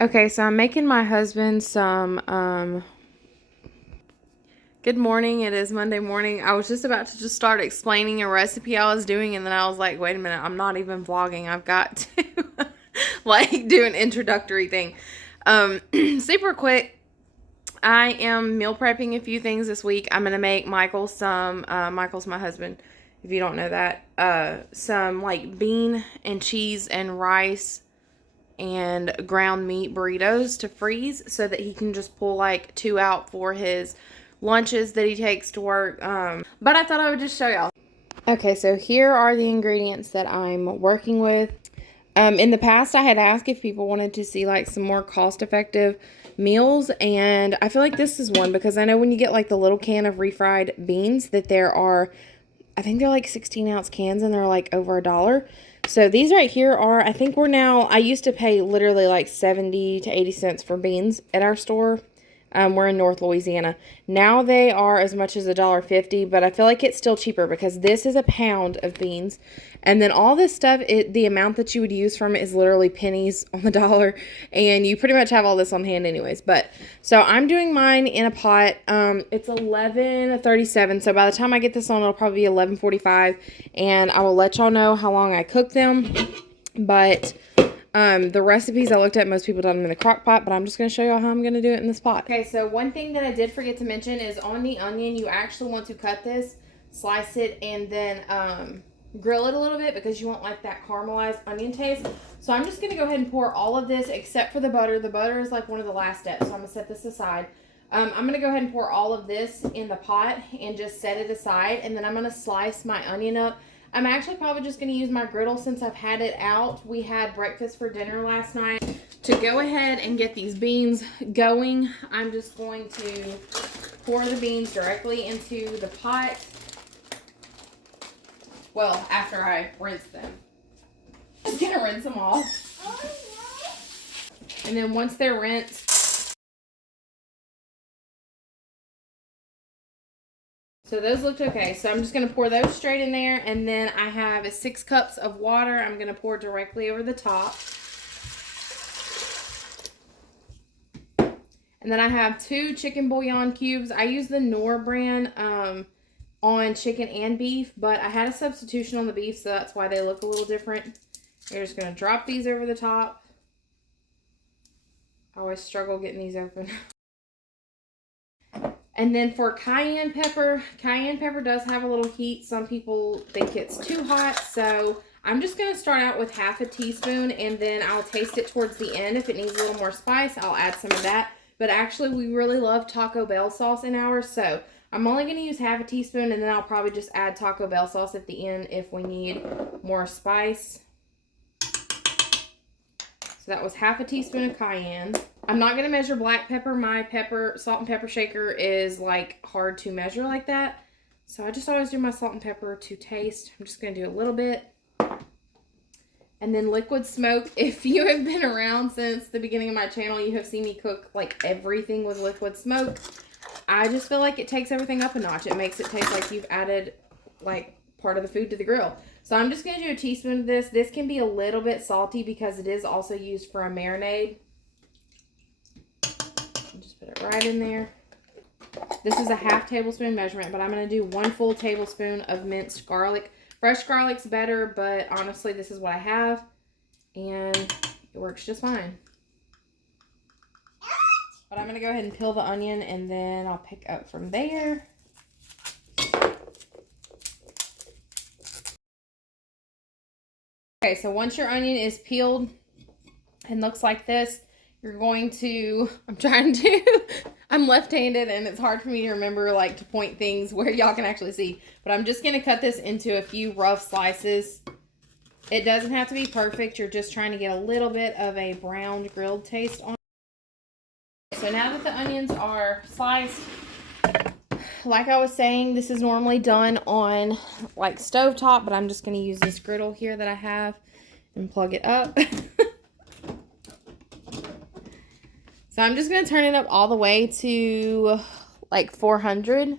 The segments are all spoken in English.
Okay, so I'm making my husband some, good morning. It is Monday morning. I was just about to just start explaining a recipe I was doing, and then I was like, wait a minute, I'm not even vlogging. I've got to, like, do an introductory thing. Super quick. I am meal prepping a few things this week. I'm going to make Michael some, Michael's my husband, if you don't know that, some, like, bean and cheese and rice and ground meat burritos to freeze so that he can just pull like 2 out for his lunches that he takes to work. But I thought I would just show y'all. Okay, so here are the ingredients that I'm working with. In the past, I had asked if people wanted to see like some more cost-effective meals, and I feel like this is one because I know when you get like the little can of refried beans that there are, I think they're like 16-ounce cans and they're like over $1. So these right here are, I think I used to pay literally like 70 to 80 cents for beans at our store. We're in North Louisiana. Now they are as much as $1.50, but I feel like it's still cheaper because this is a pound of beans. And then all this stuff, the amount that you would use from it is literally pennies on the dollar. And you pretty much have all this on hand anyways. But, so I'm doing mine in a pot. It's 11:37. So by the time I get this on, it'll probably be 11:45. And I will let y'all know how long I cook them. But the recipes I looked at, most people done them in the crock pot, but I'm just going to show y'all how I'm going to do it in this pot. Okay, so one thing that I did forget to mention is on the onion, you actually want to cut this, slice it, and then grill it a little bit because you want like that caramelized onion taste. So I'm just going to go ahead and pour all of this except for the butter. The butter is like one of the last steps, so I'm going to set this aside. I'm going to go ahead and pour all of this in the pot and just set it aside, and then I'm going to slice my onion up. I'm actually probably just going to use my griddle since I've had it out. We had breakfast for dinner last night. To go ahead and get these beans going, I'm just going to pour the beans directly into the pot. Well, after I rinse them. I'm just going to rinse them off. And then once they're rinsed, so those looked okay. So I'm just going to pour those straight in there. And then I have 6 cups of water I'm going to pour directly over the top. And then I have 2 chicken bouillon cubes. I use the Knorr brand on chicken and beef, but I had a substitution on the beef, so that's why they look a little different. You're just going to drop these over the top. I always struggle getting these open. And then for cayenne pepper does have a little heat. Some people think it's too hot, so I'm just going to start out with half a teaspoon, and then I'll taste it towards the end. If it needs a little more spice, I'll add some of that. But actually, we really love Taco Bell sauce in ours, so I'm only going to use half a teaspoon, and then I'll probably just add Taco Bell sauce at the end if we need more spice. So that was half a teaspoon of cayenne. I'm not going to measure black pepper. My salt and pepper shaker is like hard to measure like that. So I just always do my salt and pepper to taste. I'm just going to do a little bit. And then liquid smoke. If you have been around since the beginning of my channel, you have seen me cook like everything with liquid smoke. I just feel like it takes everything up a notch. It makes it taste like you've added like part of the food to the grill. So I'm just going to do a teaspoon of this. This can be a little bit salty because it is also used for a marinade. Just put it right in there. This is a half tablespoon measurement, but I'm going to do 1 full tablespoon of minced garlic. Fresh garlic's better, but honestly, this is what I have, and it works just fine. But I'm going to go ahead and peel the onion, and then I'll pick up from there. Okay, so once your onion is peeled and looks like this, you're going to, I'm left-handed and it's hard for me to remember like to point things where y'all can actually see. But I'm just going to cut this into a few rough slices. It doesn't have to be perfect. You're just trying to get a little bit of a browned grilled taste on it. So now that the onions are sliced, like I was saying, this is normally done on like stovetop, but I'm just going to use this griddle here that I have and plug it up. So I'm just going to turn it up all the way to like 400.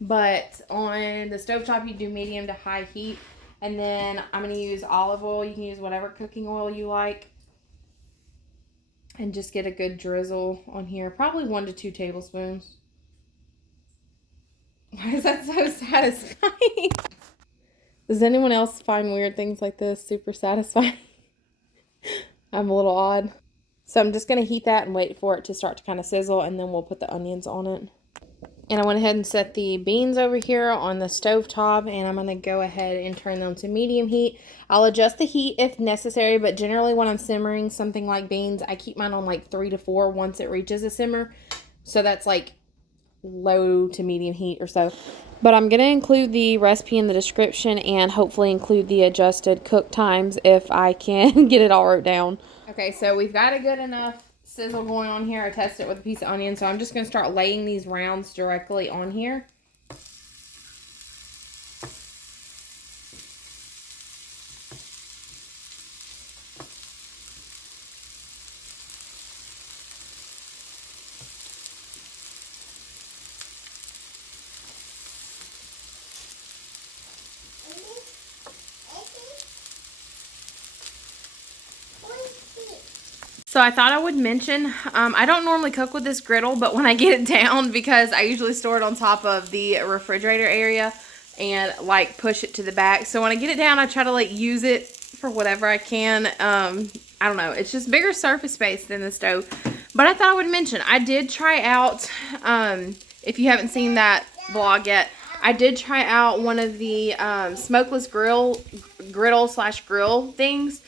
But on the stovetop, you do medium to high heat. And then I'm going to use olive oil. You can use whatever cooking oil you like. and just get a good drizzle on here. Probably 1 to 2 tablespoons. Why is that so satisfying? Does anyone else find weird things like this super satisfying? I'm a little odd. So I'm just going to heat that and wait for it to start to kind of sizzle, and then we'll put the onions on it. And I went ahead and set the beans over here on the stove top, and I'm going to go ahead and turn them to medium heat. I'll adjust the heat if necessary, but generally when I'm simmering something like beans, I keep mine on like 3 to 4 once it reaches a simmer. So that's like low to medium heat or so. But I'm going to include the recipe in the description and hopefully include the adjusted cook times if I can get it all wrote down. Okay, so we've got a good enough sizzle going on here. I tested it with a piece of onion, so I'm just going to start laying these rounds directly on here. So I thought I would mention, I don't normally cook with this griddle, but when I get it down, because I usually store it on top of the refrigerator area and like push it to the back. So when I get it down, I try to like use it for whatever I can. I don't know. It's just bigger surface space than the stove. But I thought I would mention, I did try out, if you haven't seen that vlog yet, I did try out one of the smokeless griddle / grill things.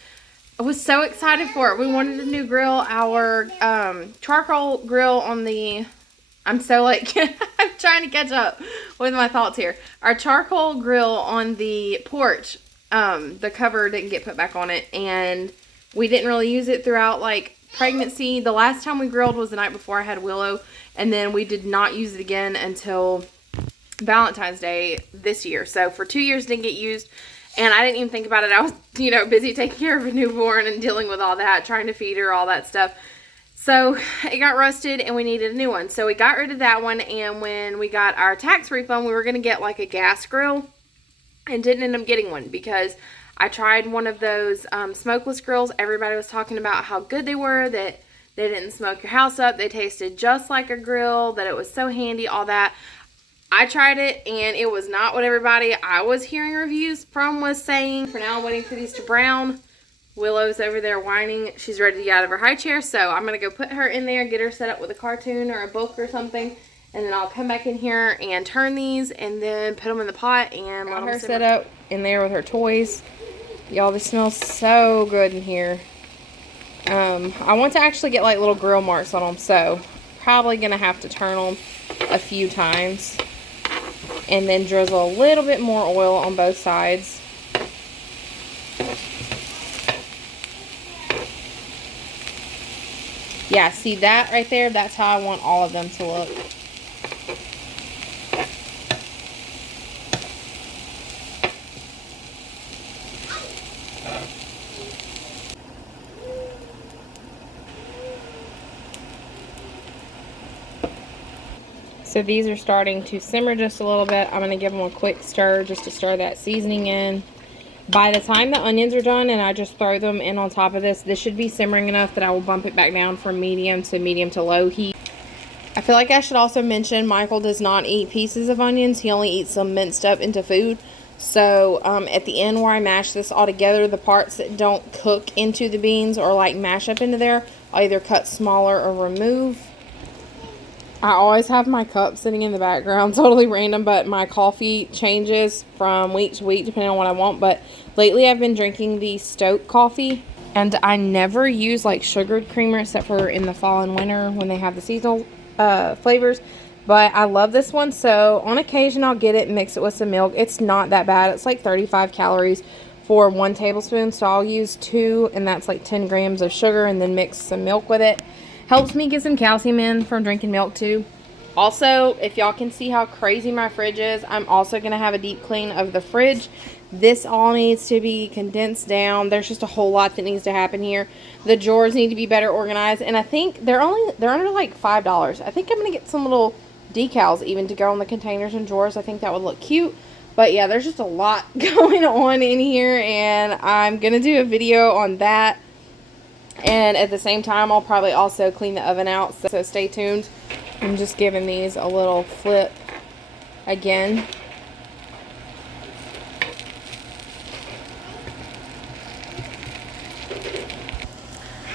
I was so excited for it. We wanted a new grill. Our charcoal grill on the... I'm so like... I'm trying to catch up with my thoughts here. Our charcoal grill on the porch, the cover didn't get put back on it. And we didn't really use it throughout like pregnancy. The last time we grilled was the night before I had Willow. And then we did not use it again until Valentine's Day this year. So for 2 years it didn't get used. And I didn't even think about it. I was, you know, busy taking care of a newborn and dealing with all that, trying to feed her, all that stuff. So it got rusted and we needed a new one. So we got rid of that one. And when we got our tax refund, we were going to get like a gas grill and didn't end up getting one because I tried one of those smokeless grills. Everybody was talking about how good they were, that they didn't smoke your house up. They tasted just like a grill, that it was so handy, all that. I tried it and it was not what everybody I was hearing reviews from was saying. For now, I'm waiting for these to brown. Willow's over there whining. She's ready to get out of her high chair, so I'm going to go put her in there, get her set up with a cartoon or a book or something, and then I'll come back in here and turn these and then put them in the pot and let her set up in there with her toys. Y'all, this smells so good in here. I want to actually get like little grill marks on them, so probably going to have to turn them a few times. And then drizzle a little bit more oil on both sides. Yeah, see that right there? That's how I want all of them to look. So these are starting to simmer just a little bit. I'm going to give them a quick stir just to stir that seasoning in. By the time the onions are done and I just throw them in on top of this, this should be simmering enough that I will bump it back down from medium to low heat. I feel like I should also mention Michael does not eat pieces of onions. He only eats them minced up into food. So at the end where I mash this all together, the parts that don't cook into the beans or like mash up into there, I'll either cut smaller or remove. I always have my cup sitting in the background, totally random, but my coffee changes from week to week depending on what I want. But lately I've been drinking the Stoke coffee, and I never use like sugared creamer except for in the fall and winter when they have the seasonal flavors. But I love this one, so on occasion I'll get it and mix it with some milk. It's not that bad. It's like 35 calories for 1 tablespoon, so I'll use 2, and that's like 10 grams of sugar, and then mix some milk with it. Helps me get some calcium in from drinking milk too. Also, if y'all can see how crazy my fridge is, I'm also going to have a deep clean of the fridge. This all needs to be condensed down. There's just a whole lot that needs to happen here. The drawers need to be better organized, and I think they're under like $5. I think I'm going to get some little decals even to go on the containers and drawers. I think that would look cute. But yeah, there's just a lot going on in here, and I'm going to do a video on that And at the same time, I'll probably also clean the oven out, so stay tuned. I'm just giving these a little flip again.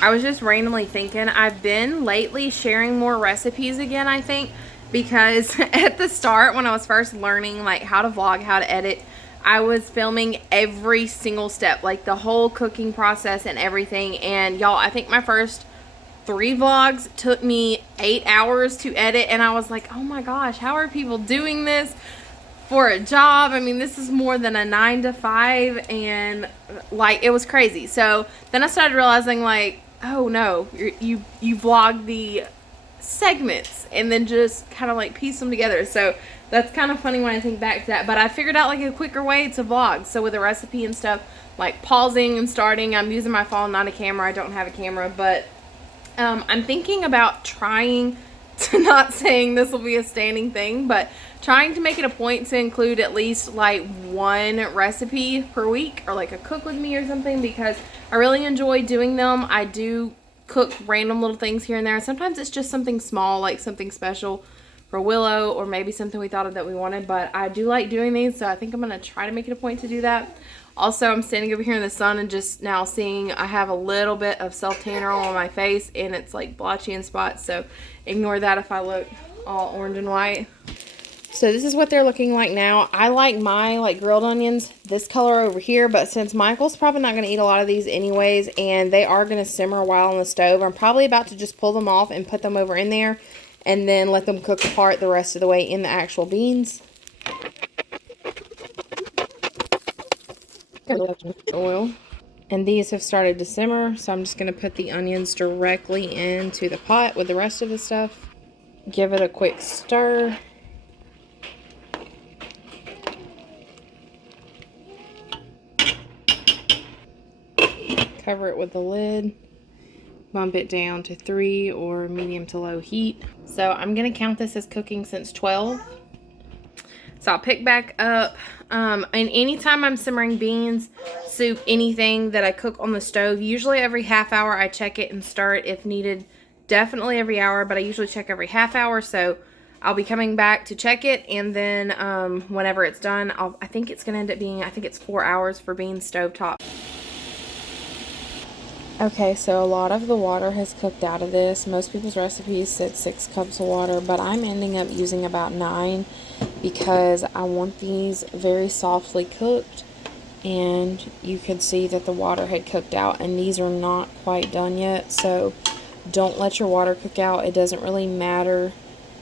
I was just randomly thinking, I've been lately sharing more recipes again, I think, because at the start when I was first learning like how to vlog, how to edit, I was filming every single step, like the whole cooking process and everything. And y'all, I think my first 3 vlogs took me 8 hours to edit, and I was like, oh my gosh, how are people doing this for a job? I mean, this is more than a 9 to 5, and like it was crazy. So then I started realizing like, oh no, you vlog the segments and then just kind of like piece them together. So that's kind of funny when I think back to that. But I figured out like a quicker way to vlog. So with a recipe and stuff, like pausing and starting, I'm using my phone, not a camera. I don't have a camera, but I'm thinking about trying to, not saying this will be a standing thing, but trying to make it a point to include at least like 1 recipe per week, or like a cook with me or something, because I really enjoy doing them. I do cook random little things here and there. Sometimes it's just something small, like something special for Willow, or maybe something we thought of that we wanted, but I do like doing these, so I think I'm going to try to make it a point to do that. Also, I'm standing over here in the sun and just now seeing I have a little bit of self-tanner on my face, and it's like blotchy in spots, so ignore that if I look all orange and white. So this is what they're looking like now. I like my like grilled onions this color over here, but since Michael's probably not going to eat a lot of these anyways, and they are going to simmer a while on the stove, I'm probably about to just pull them off and put them over in there, and then let them cook apart the rest of the way in the actual beans. Oil. And these have started to simmer, so I'm just going to put the onions directly into the pot with the rest of the stuff. Give it a quick stir. Cover it with the lid. Bump it down to 3 or medium to low heat. So I'm going to count this as cooking since 12. So I'll pick back up, and anytime I'm simmering beans, soup, anything that I cook on the stove, usually every half hour I check it and stir it if needed. Definitely every hour, but I usually check every half hour, so I'll be coming back to check it, and then whenever it's done, I think it's going to end up being, I think it's 4 hours for beans stovetop. Okay, so a lot of the water has cooked out of this. Most people's recipes said 6 cups of water, but I'm ending up using about 9 because I want these very softly cooked, and you could see that the water had cooked out, and these are not quite done yet, so don't let your water cook out. It doesn't really matter,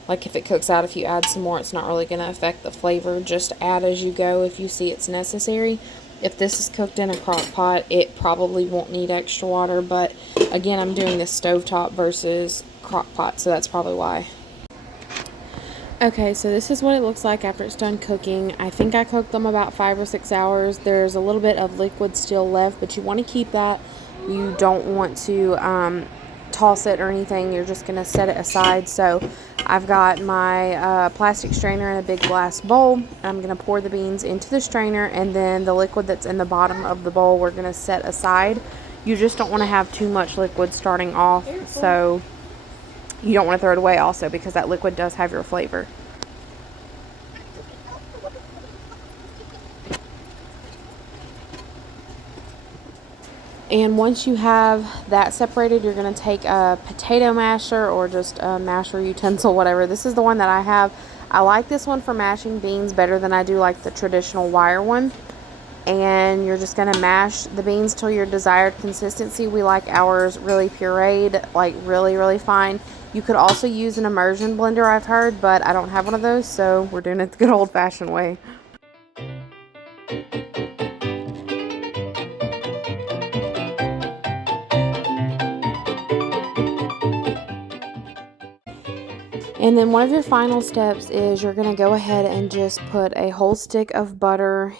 like if it cooks out, if you add some more, it's not really going to affect the flavor. Just add as you go if you see it's necessary. If this is cooked in a crock pot, it probably won't need extra water, but again, I'm doing this stovetop versus crock pot, so that's probably why. Okay, so this is what it looks like after it's done cooking. I think I cooked them about 5 or 6 hours. There's a little bit of liquid still left, but you want to keep that. You don't want to toss it or anything. You're just going to set it aside. So I've got my plastic strainer in a big glass bowl. I'm going to pour the beans into the strainer, and then the liquid that's in the bottom of the bowl we're going to set aside. You just don't want to have too much liquid starting off, so you don't want to throw it away also, because that liquid does have your flavor. And once you have that separated, you're going to take a potato masher or just a masher utensil, whatever. This is the one that I have. I like this one for mashing beans better than I do like the traditional wire one. And you're just going to mash the beans till your desired consistency. We like ours really pureed, like really, really fine. You could also use an immersion blender, I've heard, but I don't have one of those, so we're doing it the good old-fashioned way. And then one of your final steps is you're going to go ahead and just put a whole stick of butter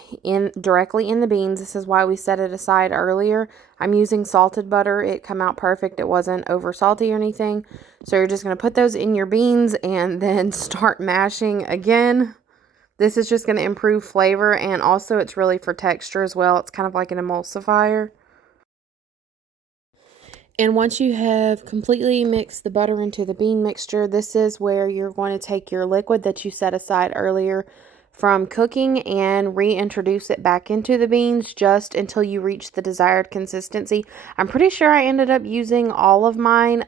directly in the beans. This is why we set it aside earlier. I'm using salted butter. It came out perfect. It wasn't over salty or anything. So you're just going to put those in your beans and then start mashing again. This is just going to improve flavor, and also it's really for texture as well. It's kind of like an emulsifier. And once you have completely mixed the butter into the bean mixture, this is where you're going to take your liquid that you set aside earlier from cooking and reintroduce it back into the beans just until you reach the desired consistency. I'm pretty sure I ended up using all of mine.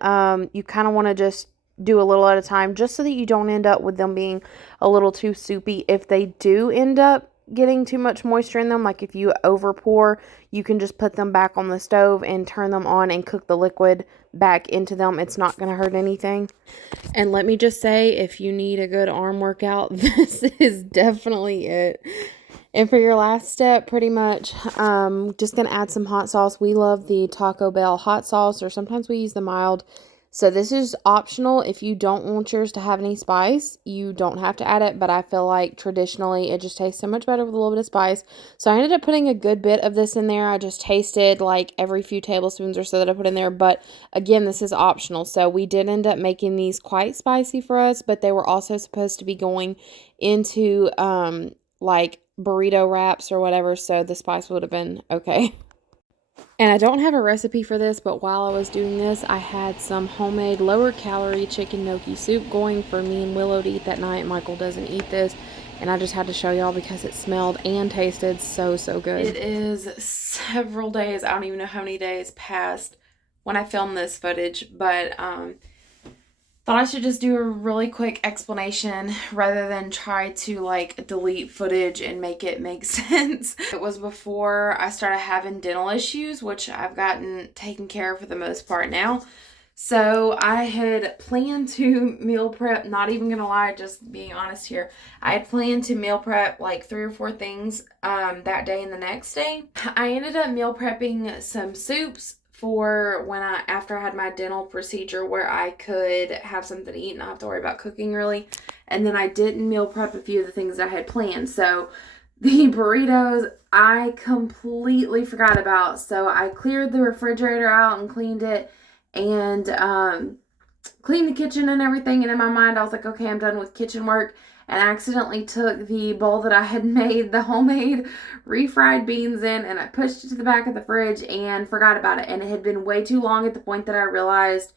You kind of want to just do a little at a time just so that you don't end up with them being a little too soupy. If they do end up getting too much moisture in them, like if you over pour, you can just put them back on the stove and turn them on and cook the liquid back into them. It's not going to hurt anything. And let me just say, if you need a good arm workout, this is definitely it. And for your last step, pretty much, just going to add some hot sauce. We love the Taco Bell hot sauce, or sometimes we use the mild. So this is optional. If you don't want yours to have any spice, you don't have to add it. But I feel like traditionally it just tastes so much better with a little bit of spice. So I ended up putting a good bit of this in there. I just tasted like every few tablespoons or so that I put in there. But again, this is optional. So we did end up making these quite spicy for us. But they were also supposed to be going into like burrito wraps or whatever. So the spice would have been okay. And I don't have a recipe for this, but while I was doing this, I had some homemade lower calorie chicken gnocchi soup going for me and Willow to eat that night. Michael doesn't eat this, and I just had to show y'all because it smelled and tasted so good. It is several days, I don't even know how many days past when I filmed this footage, but thought I should just do a really quick explanation rather than try to like delete footage and make it make sense. It was before I started having dental issues, which I've gotten taken care of for the most part now. So I had planned to meal prep, not even gonna lie, just being honest here. I had planned to meal prep like 3 or 4 things that day and the next day. I ended up meal prepping some soups for when after I had my dental procedure where I could have something to eat and not have to worry about cooking really. And then I didn't meal prep a few of the things I had planned. So the burritos I completely forgot about. So I cleared the refrigerator out and cleaned it and cleaned the kitchen and everything. And in my mind I was like, okay, I'm done with kitchen work. And I accidentally took the bowl that I had made the homemade refried beans in, and I pushed it to the back of the fridge and forgot about it. And it had been way too long at the point that I realized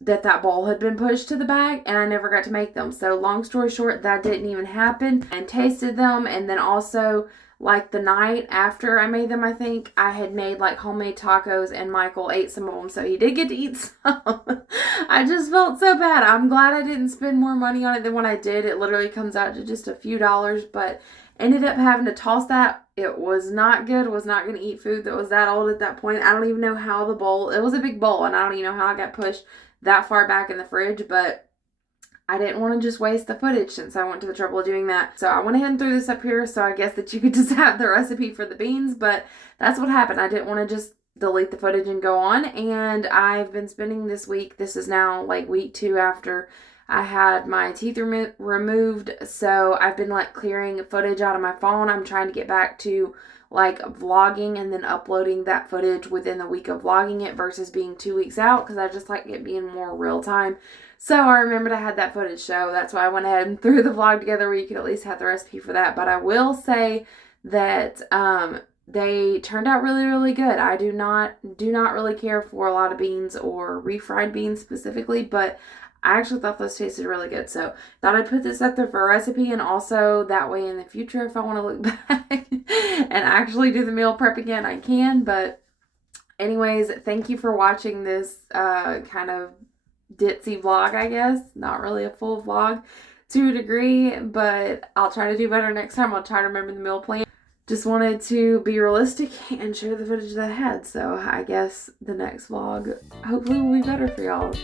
that bowl had been pushed to the back, and I never got to make them. So long story short, that didn't even happen. And tasted them, and then also like the night after I made them, I think I had made like homemade tacos, and Michael ate some of them, so he did get to eat some. I just felt so bad. I'm glad I didn't spend more money on it than what I did. It literally comes out to just a few dollars, but ended up having to toss that. It was not good. Was not going to eat food that was that old at that point. I don't even know how the bowl, it was a big bowl, and I don't even know how I got pushed that far back in the fridge, but I didn't want to just waste the footage since I went to the trouble of doing that. So I went ahead and threw this up here, so I guess that you could just have the recipe for the beans, but that's what happened. I didn't want to just delete the footage and go on, and I've been spending this week, this is now like week 2 after I had my teeth removed, so I've been like clearing footage out of my phone. I'm trying to get back to like vlogging and then uploading that footage within the week of vlogging it versus being 2 weeks out, because I just like it being more real time. So I remembered I had that footage, so that's why I went ahead and threw the vlog together where you could at least have the recipe for that. But I will say that they turned out really good. I do not really care for a lot of beans or refried beans specifically, but I actually thought those tasted really good. So thought I'd put this up there for a recipe, and also that way in the future if I want to look back and actually do the meal prep again, I can. But anyways, thank you for watching this kind of ditzy vlog, I guess. Not really a full vlog to a degree, but I'll try to do better next time. I'll try to remember the meal plan. Just wanted to be realistic and share the footage that I had. So I guess the next vlog hopefully will be better for y'all.